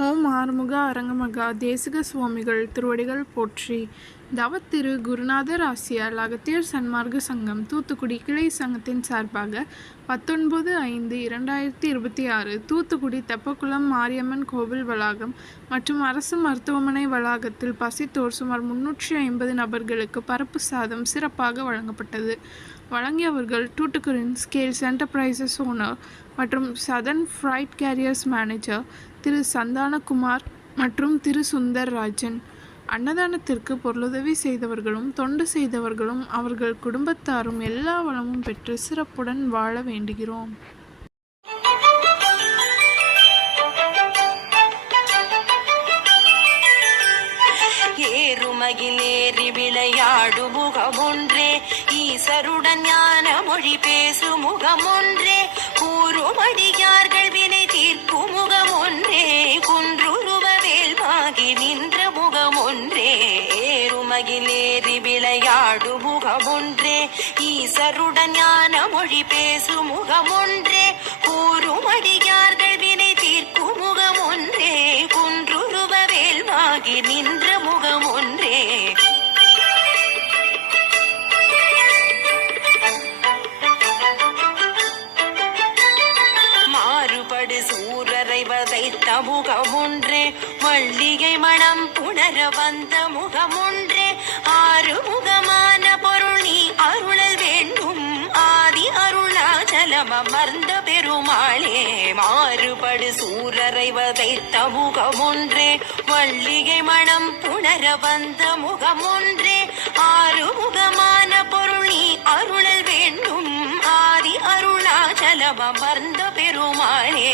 ஓம் ஆறுமுக அரங்கமகா தேசிக சுவாமிகள் திருவடிகள் போற்றி. தவத்திரு குருநாதர் ஆசியால் அகத்தியர் சன்மார்க்க சங்கம் தூத்துக்குடி கிளை சங்கத்தின் சார்பாக 19/5/2026 தூத்துக்குடி தெப்பக்குளம் மாரியம்மன் கோவில் வளாகம் மற்றும் அரசு மருத்துவமனை வளாகத்தில் பசித்தோர் சுமார் 350 நபர்களுக்கு பருப்பு சாதம் சிறப்பாக வழங்கப்பட்டது. வழங்கியவர்கள் டூட்டுக்குரின் ஸ்கேல்ஸ் என்டர்பிரைசஸ் ஓனர் மற்றும் சதன் ஃப்ரைட் கேரியர்ஸ் மேனேஜர் திரு சந்தானகுமார் மற்றும் திரு சுந்தர்ராஜன். அன்னதானத்திற்கு பொருளுதவி செய்தவர்களும் தொண்டு செய்தவர்களும் அவர்கள் குடும்பத்தாரும் எல்லா வளமும் பெற்று சிறப்புடன் வாழ வேண்டுகிறோம். ஏறுமகிலேறி விளையாடு முகமொன்றே, ஈசருடன் ஞான மொழி பேசு முகமொன்றே, கூறுமடியார்கள் வினை தீர்க்கும் முகமொன்றே, குன்றுருவ வேல்வாகி நின்ற முகமொன்றே. ஏறுமகிலேறி விளையாடு முகமொன்றே, ஈசருடன் ஞான மொழி பேசு முகமொன்றே, கூறுமடியார்கள் வினை தீர்க்கும் முகமொன்றே, குன்றுருவ வேல்வாகி நின்ற முகமொன்றே. மாறுபடு சூரரை வதைத்த முகமொன்றே, மல்லிகை மணம் புணர வந்த முகமொன்றே, ஆறுமுகமான பொருள் நீ அருளல் வேண்டும், ஆதி அருணாச்சலம் அமர்ந்த பெருமாளே. மாறுபடு சூரரை வதைத்த முகமொன்றே, மல்லிகை மணம் புணர வந்த முகமொன்றே, ஆறுமுகமான பொருள் நீ அருளல் வேண்டும், ஆதி அருணாச்சலம் அமர்ந்த பெருமாளே.